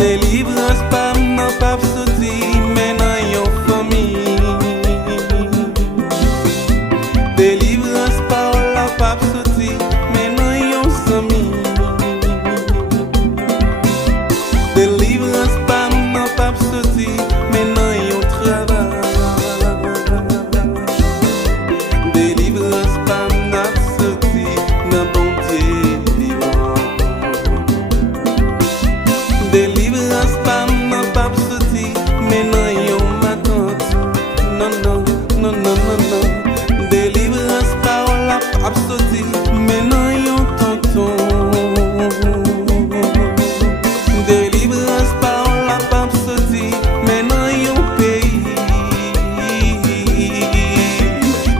Délivrance pas nan pap soti, men nan yon fami. Délivrance pas la pap soti, men nan yon sami. Délivrance pas nan pap soti, men nan yon travail. Délivrance pas nan soti, nan bon Dieu vivant. Délivrance pas nan pap soti, men nan yon matante. Non, non, non, non, non, non. Délivrance pas la pap soti, men nan yon tonton. Délivrance par la pap soti, men nan yon pays.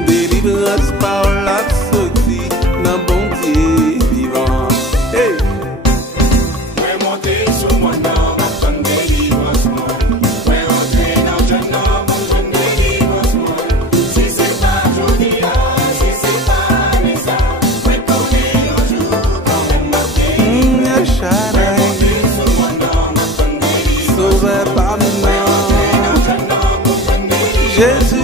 Délivrance par la soti, nan bon Dieu vivant. Hey! Ouais, monter sur mon nom, ma sonne délivrance moi. Ouais, rentrer dans le nom, ma sonne délivrance moi. Si c'est pas joli, si c'est pas ça, ouais, connais un jour quand même ma Sauvé par mon nom, Jésus.